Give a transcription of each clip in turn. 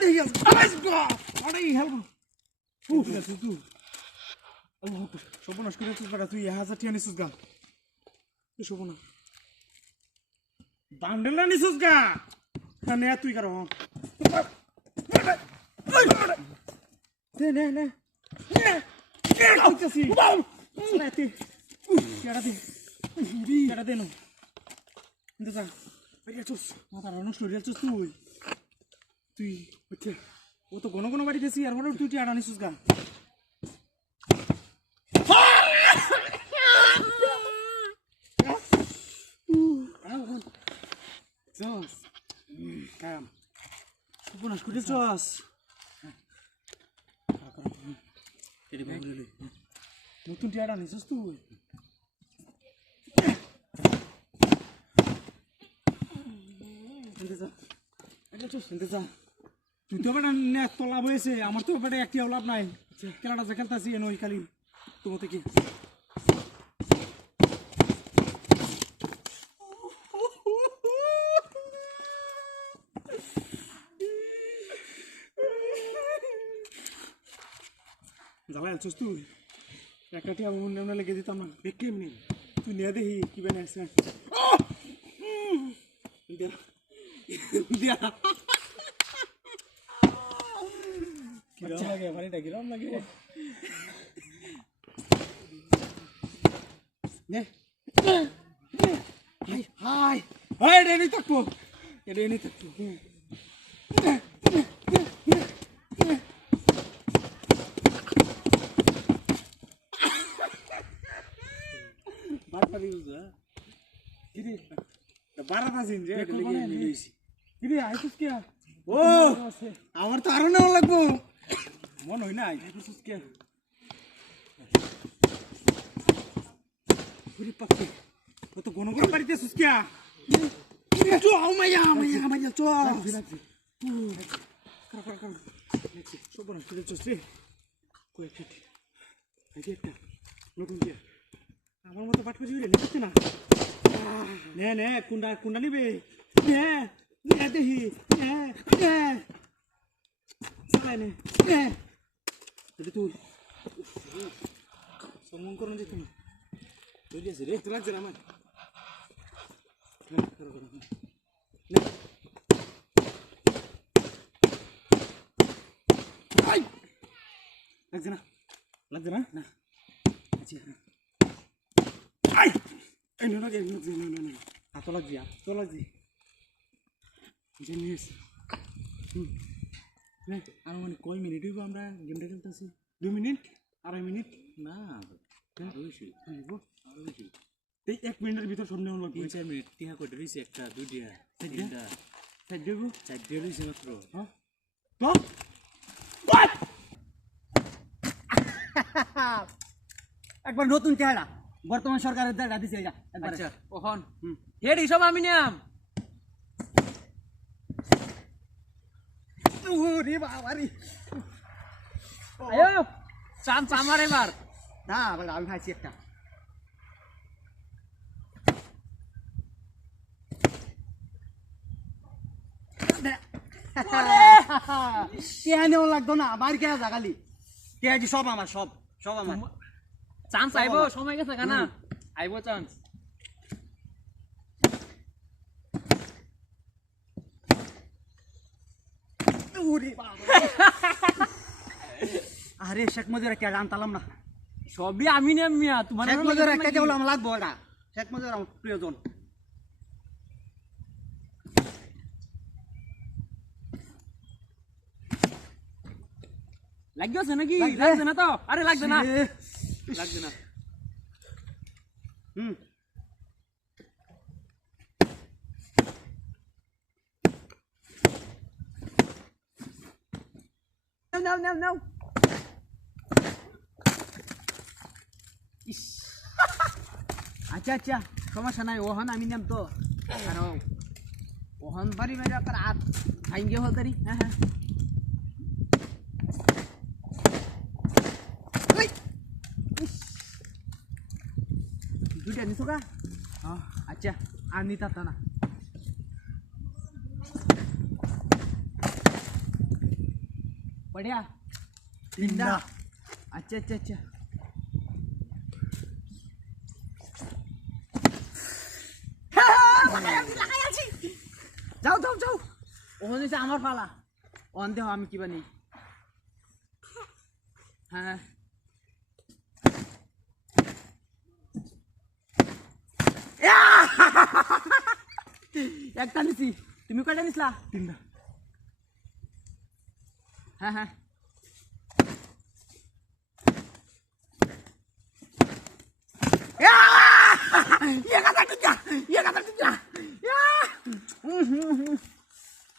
দেখি আরে হেল্প তুই আল্লাহ সর্বনাশ করে বেটা তুই 1000 টাকা নিছিস গা তুই সর্বনাশ বান্ডেল নিছিস গা নে তুই কারো নে নে নে কইতাছি সালাতি কেডা দে নো ইন্দা বেরিয়া চুস মাথা নষ্ট হয়ে যাচ্ছিস তুই ওকে ও তো ঘন ঘন বাড়ি গেছি আর হঠাৎ তুই টিয়াটা নিছিস গা চস কাম সর্বনাশ করে চস নতুন টিয়াটা নিছিস তুই তুই তো বেটা নেট তো লাভ হয়েছে আমার তো বেটা একটিও লাভ নাই খেলাটা যে খেলতেছি ওই খালি তোমার থেকে জ্বালাই আলছিস তুই একটা টিয়া মনে লেগে দিতাম না বেগ কেমনি তুই নিয়ে দেখি কি বানিয়ে আসছে কিরম লাগে পানিটা কিরম লাগে নে হাই হাই হাই এটা এনে থাকবো বারবারই বুঝা কিরে বারাটা জিন রে কিরে আইছিস কি ও আমার তো আরো নেওয়া লাগবো মন হয় না আইছিস কি পুরি পাখি কত ঘন ঘন বাড়িতে সুস্কিয়া চো আমায়া চো কর সব না চলে চলে কই খেতে এই একটা নতুন দিয়ে আমার মতো বাট করে দিলে নিতে না নে নে কুন্ডা নিবে নে নে দেখি নে চালাই নে যদি তুই সম্মান করুন যেত না তুই দিয়েছে রে তো লাগছে না আমার লাগছে না না আচ্ছা আই এই নো হাত লাগছি জানিস না আর মানে কয় মিনিট হইব আমরা গেমটা খেলতেছি 2 মিনিট 2.5 মিনিট না আরো বেশি এই 1 মিনিটের ভিতর সব নেওয়া লাগবে 4 মিনিট টিহা কয়টা রইছে একটা দুইটা তিনটা চারটা রইছে মাত্র হ্যাঁ তো একবার নতুন চেহারা বর্তমান সরকারের দ্বারা দিছে এটা একবার আচ্ছা ওহন হেড হিসাব আমি নিয়াম ওরে বাবা রে আয়ো চান্স আমার এবার না বল আমি খাইছি একটা কেন লাগতো না বাড়ি কে জাগালি কে আজি সব আমার সব আমার চান্স আইবো সময় গেছে কানা আইবো চান্স আরে শেখ মজুর একটা জানতাম না সবই আমি নিয়াম মিয়া তোমার শেখ মজুর একটা কেবল আমার লাগবো এটা শেখ মজুর আমার প্রিয়জন লাগছে নাকি লাগছে না তো আরে লাগছে না No. আচ্ছা সমস্যা নাই ওহন আমি নাম তো আর ওহন বাড়ি মেরে আপনার হাত ভাঙ্গে হল তারি হ্যাঁ দুইটা নিছো কা আচ্ছা আর নিতা না কয়টা তিনটা আচ্ছা আচ্ছা আচ্ছা যাও যাও যাও ওখানে হচ্ছে আমার পালা ওখান দেহ আমি কিবা নেই হ্যাঁ একটা নিছি তুমি কয়টা নিছিলা তিনটা হ্যাঁ হ্যাঁ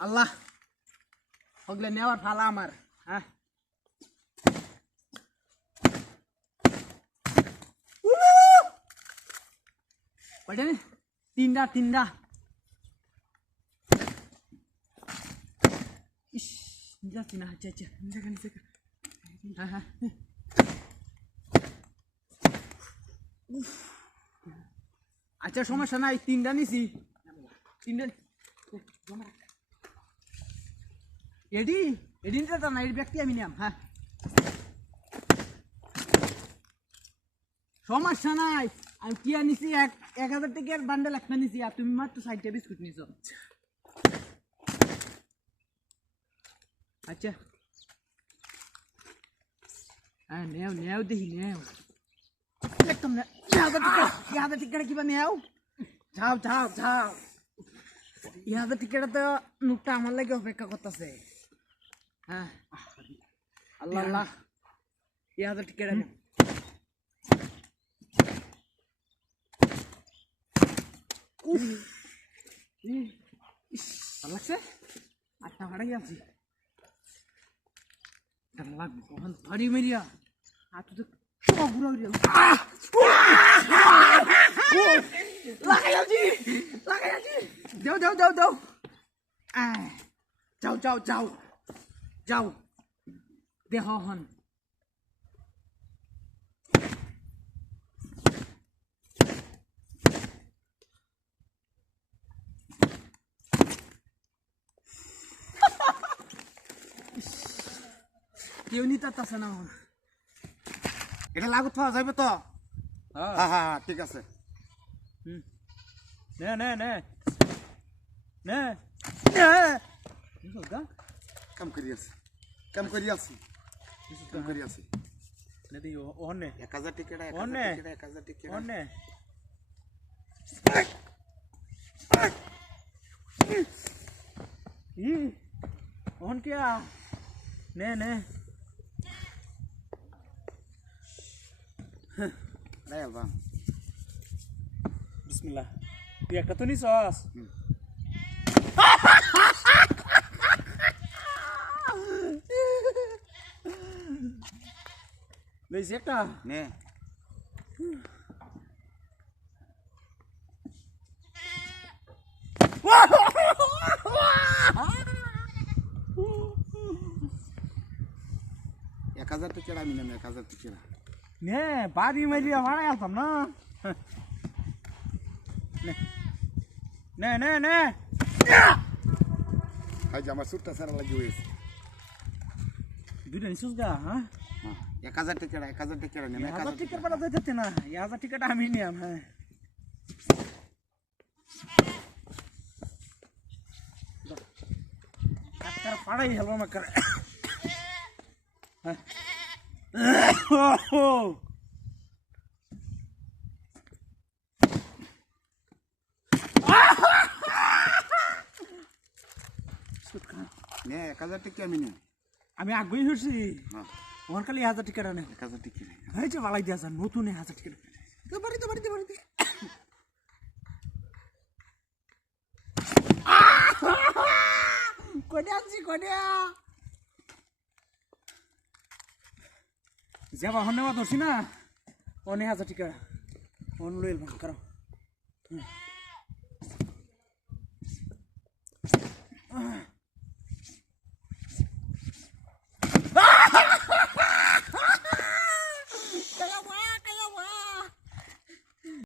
আল্লাহ ওগুলো নেওয়ার ফালা আমার হ্যাঁ কয়টা নে তিনটা তিনটা ইস যাচ্ছি না আচ্ছা আচ্ছা হ্যাঁ হ্যাঁ আচ্ছা সমস্যা নাই তিনটা নিছি তিনটা এডি এডি নিতে তো না এর ব্যক্তি আমি নিলাম হ্যাঁ সমস্যা নাই আমি কি নিছি 1000 টাকার বান্ডেল একটা নিছি আর তুমি মাত্র 60টা বিস্কুট নিছো আচ্ছা হ্যাঁ নেও নেও দেখি নেও একদম না 1000 টাকা কিবা নেও যাও যাও যাও 1000 টাকাটা তো নোটটা আমার লাগে অপেক্ষা করতেছে হ্যাঁ আল্লাহ আল্লাহ 1000 টাকাটা নেও ভালো লাগছে আটটা ভাড়া গেছি লাগবে কখন ধরি মেরিয়া আর তো ঘুরা লাগাইছি যাও যাও যাও যাও যাও যাও যাও যাও দেহ হন কেউ নিতে আসছে না এটা লাগু থাকা যাবে তো হ্যাঁ হ্যাঁ ঠিক আছে নে নে নে নে কাম করি আছি কাম করি আছি কাম করি আছি নে দি ওহনে 1000 টাকা ওহনে 1000 টাকা ওহনে ই ওহন কে নে নে নাই আলবাম বিসমিল্লাহ তুই একটা তো নিছস বেশ একটা নে এক 1000 টাকা আমি নেব 1000 টাকা নে বাড়ি মারিয়া ভাড়া আসতাম না নে নে নে আজ আমার সুটটা সারা লাগি হয়েছে দুইটা নিছস গা হ্যাঁ 1000 টাকা 1000 টাকা নেব 1000 টিকেট পাঠা যাইতে না 1000 টিকেট আমি নিয়াম হ্যাঁ কাটকার পাড়াই হেলবো না করে হ্যাঁ নে 1000 টাকা আমি নেব আমি আগ্রহী হচ্ছি হ্যাঁ ওর খালি 1000 টিকেট আনে 1000 টাকা নেব হয়েছে বালাই দিয়া যান নতুন 1000 টিকেট বাড়িতে বাড়িতে বাড়িতে কোনে আনছি কোনে যাবা হন্যবাদ ধরছি না অনেক 1000 টিকা অন লইল ভাঙ করো